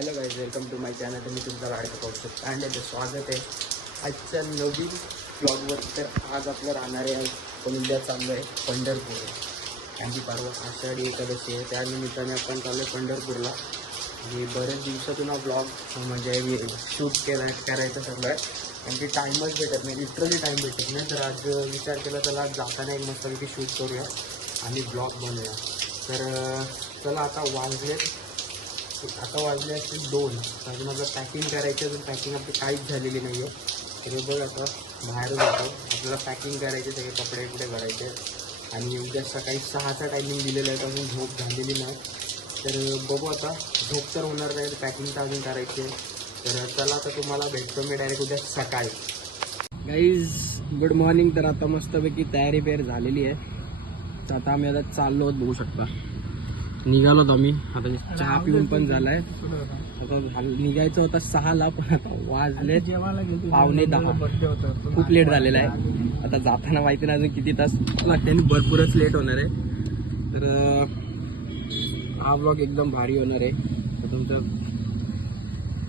Hello guys, welcome to my channel. तुम्ही तुमचा लाडका पाहू शकता आणि त्याचं स्वागत आहे आजच्या नवीन ब्लॉगवर. तर आज आपलं राहणार आहे, आपण उद्या चाललो आहे पंढरपूर. कारण की परवा आषाढी एकादशी आहे, त्यानिमित्ताने आपण चाललो आहे पंढरपूरला. आणि बरेच दिवसातून हा ब्लॉग म्हणजे शूट करायचं ठरलं आहे. कारण की टाईमच भेटत नाही, लिटरली टाईम भेटत नाही. तर आज विचार केला त्याला जाताना एक मस्तपैकी शूट करूया आणि ब्लॉग बनवूया. तर चला आता वाजले असतील 2. अजून आपलं पॅकिंग करायचं, अजून पॅकिंग आपली काहीच झालेली नाही आहे. तर बघ आता बाहेर जातो, आपल्याला पॅकिंग करायचे, सगळे कपडे कुठे भरायचे. आणि उद्या सकाळी 6चा टायमिंग दिलेला आहे, अजून झोप झालेली नाही. तर बघू आता, झोप तर होणार नाही, पॅकिंग तर अजून करायची आहे. तर चला आता तुम्हाला भेटतो मी डायरेक्ट उद्या सकाळी. Guys good morning. तर आता मस्तपैकी तयारी बेर झालेली आहे. तर आता आम्ही आता चाललो आहोत, बघू शकता. निघालो आम्ही आता, चहा पिऊन पण झालाय. आता निघायचं होतं 6ला, पण आता वाजले 9:45. खूप लेट झालेला आहे. आता जाताना माहिती नाही अजून किती तास लागते आणि भरपूरच लेट होणार आहे. तर हा ब्लॉग एकदम भारी होणार आहे.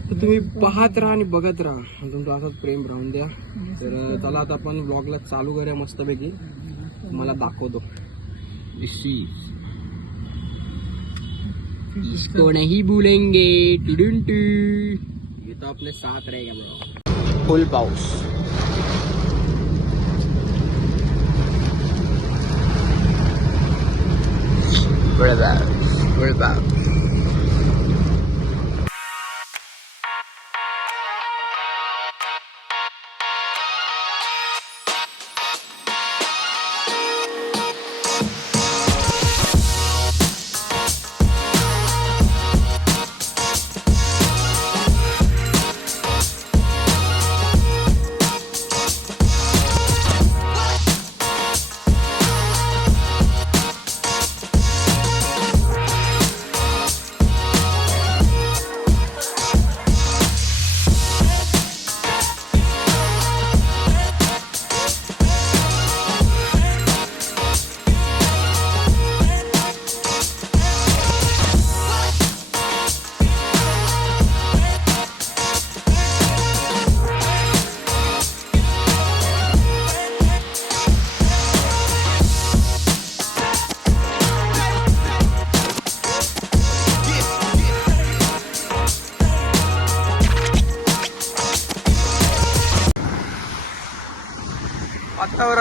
तर तुम्ही पाहत राहा आणि बघत राहा, तुमचं असंच प्रेम राहून द्या. तर चला आता आपण ब्लॉगला चालू करूया मस्तपैकी. मला दाखवतो इसको नहीं भूलेंगे. टुडुंटू ये तो अपने साथ रहेगा ब्रो. फुल पाऊस. गुड.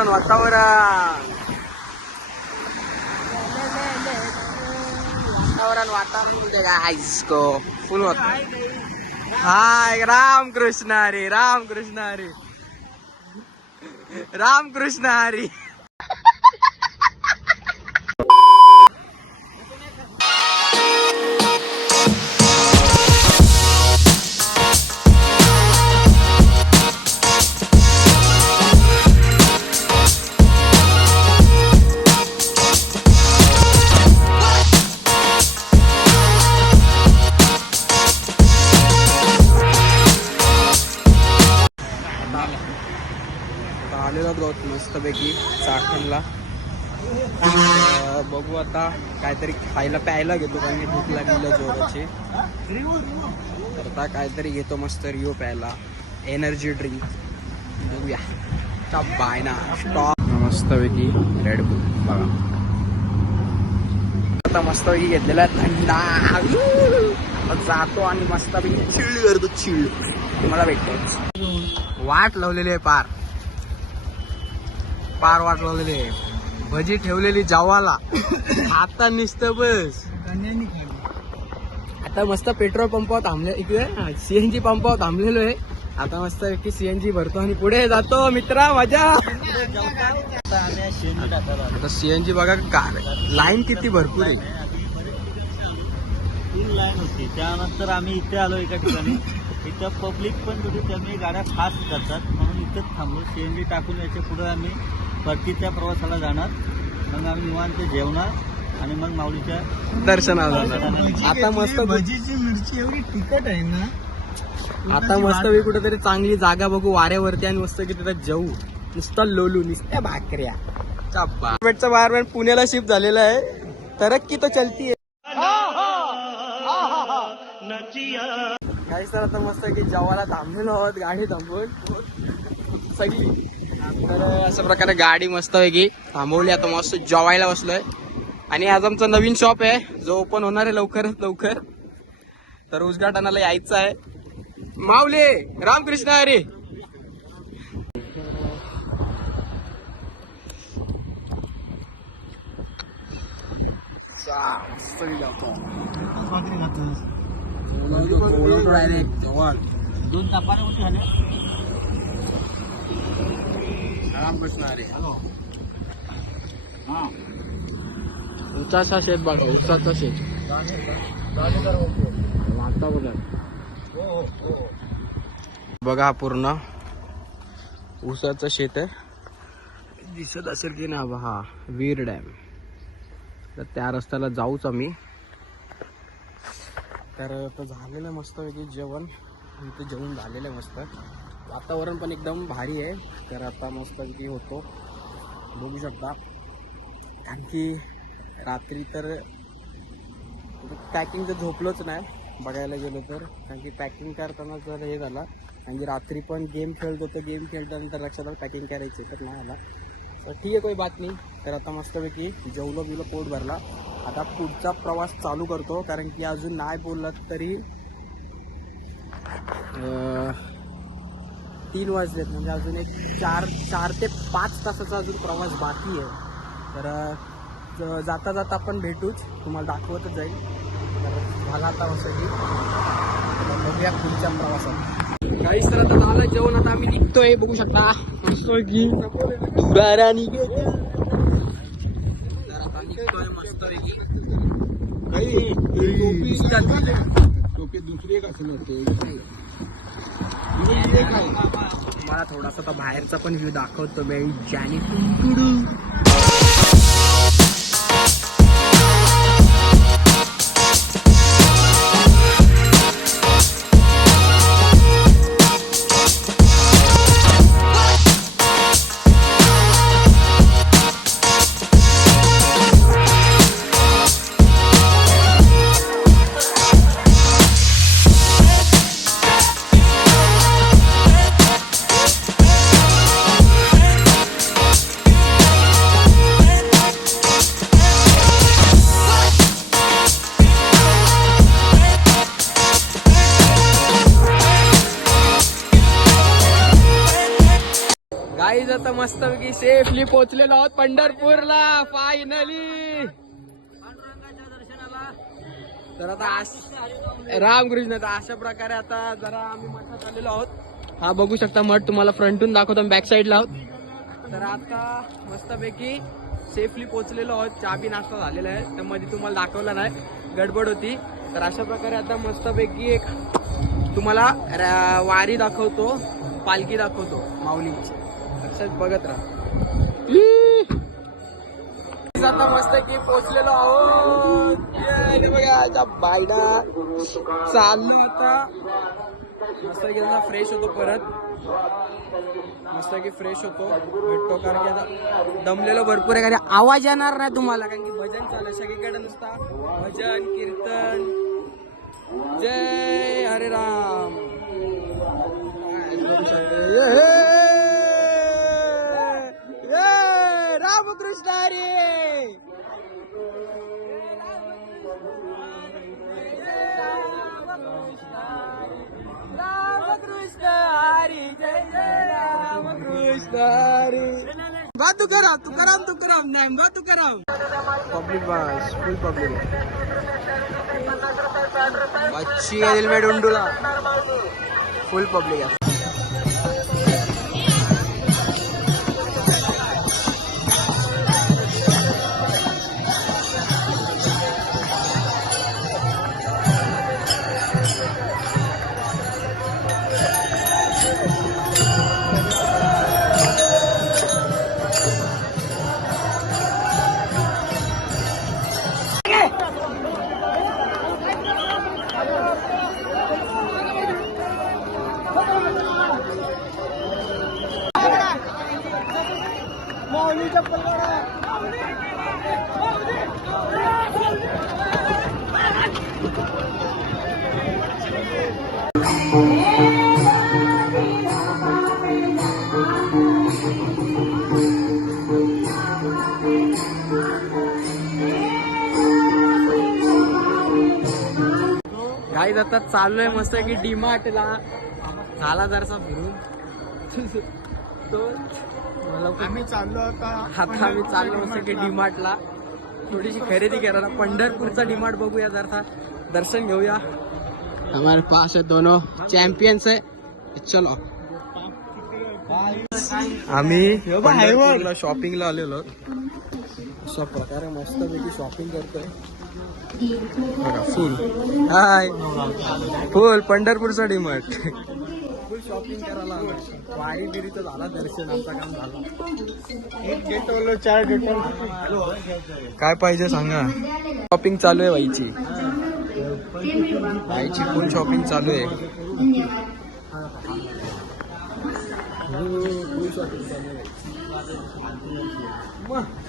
वातावरण गाइस को फुल होता. हाय राम कृष्ण हरी, राम कृष्ण हरी, राम कृष्ण हरी. आलेलो आहोत मस्तपैकी चाकणला. बघू आता काहीतरी खायला प्यायला घेतो, कारण की भूक लागलेली जोराची. तर आता काहीतरी घेतो मस्त रिओ प्यायला, एनर्जी ड्रिंक. बघूया बाय ना स्टॉप. मस्तपैकी रेड बुल बघा, आता मस्तपैकी घेतलेला थंडा. जातो आणि मस्तपैकी चिल्ड करतो, चिल्ड. तुम्हाला भेटतो. वाट लावलेली आहे पार वाट लावलेली आहे. भजी ठेवलेली जावाला, आता नुसतं बस. आता मस्त पेट्रोल पंपावर थांबले, इकडे सीएनजी पंपावर थांबलेलो आहे. आता मस्त की सीएनजी भरतो आणि पुढे जातो मित्रा. मजा. आता सीएनजी बघा लाईन किती भरपूर आहे. 3 लाईन होती. त्यानंतर आम्ही इथे आलो एका ठिकाणी. इथं पब्लिक पण होती, त्यामुळे गाड्या फास्ट करतात म्हणून इथंच थांबलो. सीएनजी टाकून याच्या पुढे आम्ही परतीच्या प्रवासाला जाणार. मग आम्ही निवांत जेवणार आणि मग माऊलीच्या दर्शनाला जाणार. आता मस्त भजीची मिरची एवढी तिखट आहे ना. आता मस्त कुठेतरी चांगली जागा बघू वाऱ्यावरती आणि मस्त की तिथं जाऊ. नुसतं लोलू, नुसत्या भाकऱ्या. बाहेर पुण्याला शिफ्ट झालेला आहे. तरक्की तो चलती आहे. काही तर आता मस्त की जेवायला थांबलेलो आहोत, गाडी थांबवून सगळी. तर अशा प्रकारे गाडी मस्त पैकी थांबवली, आता मस्त जेवायला बसलोय. आणि आज आमचा नवीन शॉप आहे जो ओपन होणार आहे लवकरात लवकर. तर उद्घाटनाला यायचं आहे. माऊले रामकृष्ण हरी. दोन तापाने मोठी झाले. रामकृष्ण हरी. हा उसाचा शेत बघा, उसाचा शेत वाटता बघा. हा पूर्ण उसाचं शेत आहे, दिसत असेल की ना. हा वीर डॅम. तर त्या रस्त्याला जाऊच आम्ही. तर आता झालेलं मस्त पैकी जेवण. इथे जेवण झालेलं आहे मस्त. वातावरण पण एकदम भारी आहे. तर आता मस्त पैकी होतो, बघू शकता. कारण की रात्री तर पॅकिंगचं झोपलोच नाही बघायला गेलो तर. कारण की पॅकिंग करताना जर हे झाला, कारण की रात्री पण गेम खेळत होतो. गेम खेळल्यानंतर लक्षात आलं पॅकिंग करायची, तर नाही आला. तर ठीक आहे, काही बात नाही. तर आता मस्तपैकी जेवलो बिलो, पोट भरला. आता पुढचा प्रवास चालू करतो. कारण की अजून नाही बोललात तरी 3 वाजलेत. म्हणजे अजून एक 4 ते 5 तासाचा अजून प्रवास बाकी आहे. तर जाता जाता आपण भेटूच, तुम्हाला दाखवतच जाईल. तर झाला आता मस्त की बघूया पुढच्या प्रवासात. काही सर आता झालं जेवण, आता आम्ही निघतोय. बघू शकता मस्त की दुरारा निघेल. तर आता निघतोय मस्त पैकी. टोपी दुसरी एक असेल होते. मला थोडासा आता बाहेरचा पण व्ह्यू दाखवतो मी. ज्याने गाईज आता मस्तपैकी सेफली पोहोचलेलो आहोत पंढरपूरला फायनली. तर आता रामकृष्ण. तर अशा प्रकारे आता जरा आम्ही मठात आलेलो आहोत. हा बघू शकता मठ, तुम्हाला फ्रंटून दाखवतो, बॅक साईडला आहोत. तर आता मस्तपैकी सेफली पोहोचलेलो आहोत. चहा बी नाश्ता झालेला आहे, त्यामध्ये तुम्हाला दाखवला नाही, गडबड होती. तर अशा प्रकारे आता मस्तपैकी एक तुम्हाला वारी दाखवतो, पालखी दाखवतो माऊलीची. बघत राहा. आता मस्त की पोहोचलेलो आहोत. बघा बायडा चाललो आता. मस्त की फ्रेश होतो, परत मस्त की फ्रेश होतो, भेटतो. कारण की आता दमलेलो भरपूर आहे. कारण आवाज येणार नाही तुम्हाला, कारण की भजन चालू सगळीकडे नुसता भजन कीर्तन. जय हरे राम. रामकृष्ण हरी. रामकृष्ण हरी. जय जय रामकृष्ण हरी. बा तुकाराम तुकाराम तुकाराम नाही बा तुकाराम. पब्लिक बस फुल पब्लिक. अच्छी है दिल में डुंडुला. फुल पब्लिक है. काही आता चाललोय मस्त की डीमार्टला. झाला जरासा फिरून तो आम्ही चाललो आता आम्ही चाललो मस्त की डीमार्टला थोडीशी खरेदी करायला. पंढरपूरचा डीमार्ट बघूया जरा, दर्शन घेऊया. हमारे पास है दोनों चॅम्पियन्स है. चलो आम्ही पंढरपूरला शॉपिंगला आलेलो. अशा प्रकारे मस्तपैकी शॉपिंग करतोय. फुल हाय फुल पंढरपूरचा डीमार्ट. फुल शॉपिंग करायला आलो. वारी बिरीचं झाला दर्शन, आमचं काम झालं. एक डेटोल 4 डेटोल. काय पाहिजे सांगा. शॉपिंग चालू आहे बाईची. बाईची फुल शॉपिंग चालू आहे.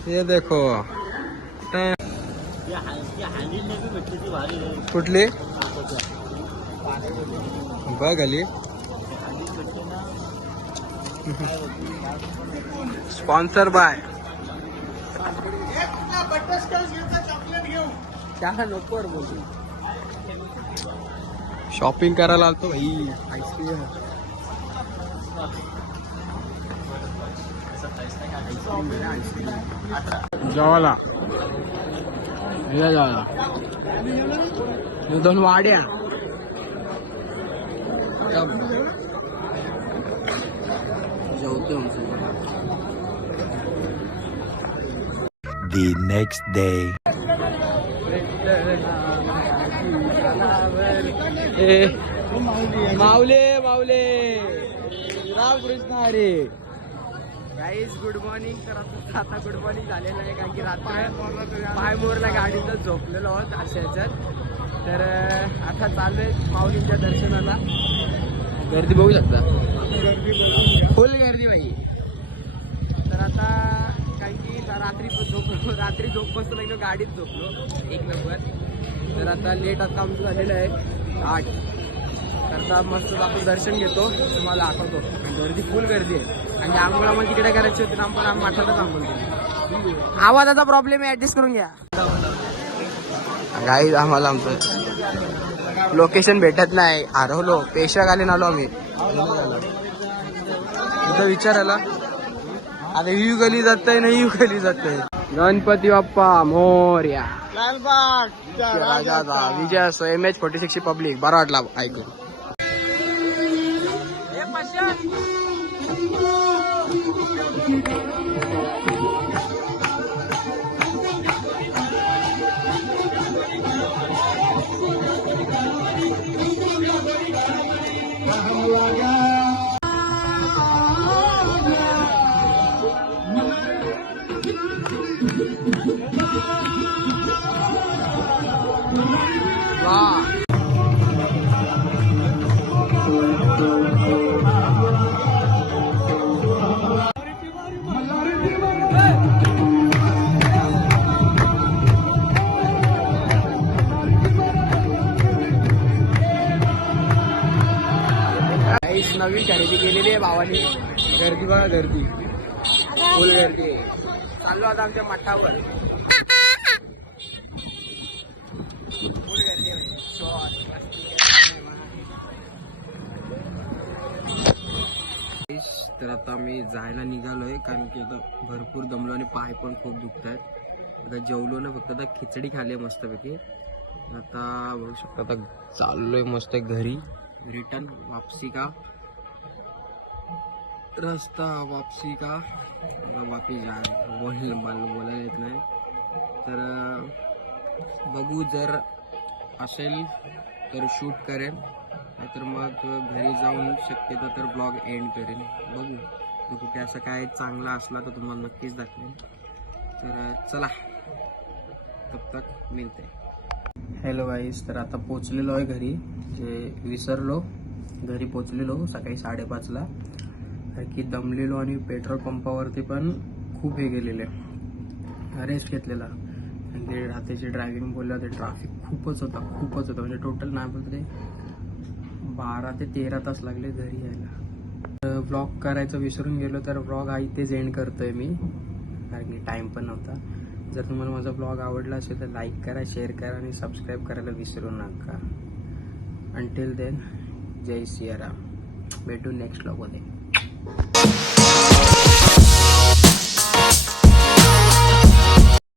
ये देखो कुठली बघ आली. स्पॉन्सर बाय नको बोलतो. शॉपिंग करायला आलतो भाई. आईस्क्रीम जेवायला जेवायला 2 वाड्या. जेवतो The next day. माऊले माऊले रामकृष्ण हरे. Guys good morning. तर आता गुड मॉर्निंग झालेलं आहे कारण की रात्री पाय मोरला गाडीतच झोपलेलो आहोत अशा ह्याच्यात. तर आता चालू आहे माऊलींच्या दर्शनाला. गर्दी बघू शकता, फुल गर्दी बाई. तर आता कारण की रात्री झोप बसतो नाही, गाडीत झोपलो 1 नंबर. तर आता लेट आता आमचं झालेलं आहे 8. तर आता मस्त आपण दर्शन घेतो, तुम्हाला दाखवतो. गर्दी फुल गर्दी आहे. आणि आंघोळा मग तिकडे करायची होती, आपण मठातच आंघोळ. आवाजाचा प्रॉब्लेम आहे, ऍडजस्ट करून घ्या. गाईज आम्हाला आमचं लोकेशन भेटत नाही, हरवलो. पेशा घालून आलो आम्ही इथं विचारायला. आता यू गली जातंय ना यू गली जातंय. गणपती बाप्पा मोरया. राजा विजय MH46 पब्लिक. बरा वाटला ऐकून. नवीन खरेदी केलेली आहे भावानी. गर्दी बघा, गर्दी फुल गर्दी आहे. चाललो आता आमच्या मठावर. फुल गर्दी आहे. तर आता आम्ही जायला निघालोय कारण की आता भरपूर दमलो आणि पाय पण खूप दुखत आहेत. आता जेवलो ना, फक्त आता खिचडी खाली मस्तपैकी. आता बघू शकता आता चाललोय मस्त घरी. रिटर्न वापसी का रास्ता, वापसी का वापिस जा. बोलायला येत नाही. तर बघू, जर असेल तर शूट करेन, नाहीतर मग घरी जाऊन शक्यतो तर ब्लॉग एंड करेन. बघू तर कुठे असं काय चांगला असला तर तुम्हाला नक्कीच दाखवेन. तर चला, तब तक मिळते. हॅलो गाईस, तर आता पोचलेलो आहे घरी. जे विसरलो, घरी पोचलेलो सकाळी 5:30ला. की दमलेलो आणि पेट्रोल पंपावरती पण खूप हे गेलेले, रेस्ट घेतलेला. आणि ते रात्रीची ड्रायव्हिंग बोललं, ते ट्रॅफिक खूपच होता म्हणजे टोटल नाही बोलतो ते 12 ते 13 तास लागले घरी यायला. व्लॉग करायचं विसरून गेलो, तर व्लॉग हा इथेच एंड करतोय मी कारण की टाईम पण नव्हता. जर तुम्हाला माझा व्लॉग आवडला असेल तर लाईक करा, शेअर करा आणि सबस्क्राईब करायला विसरू नका. अंटिल देन जय सियाराम. भेटू नेक्स्ट व्लॉगमध्ये.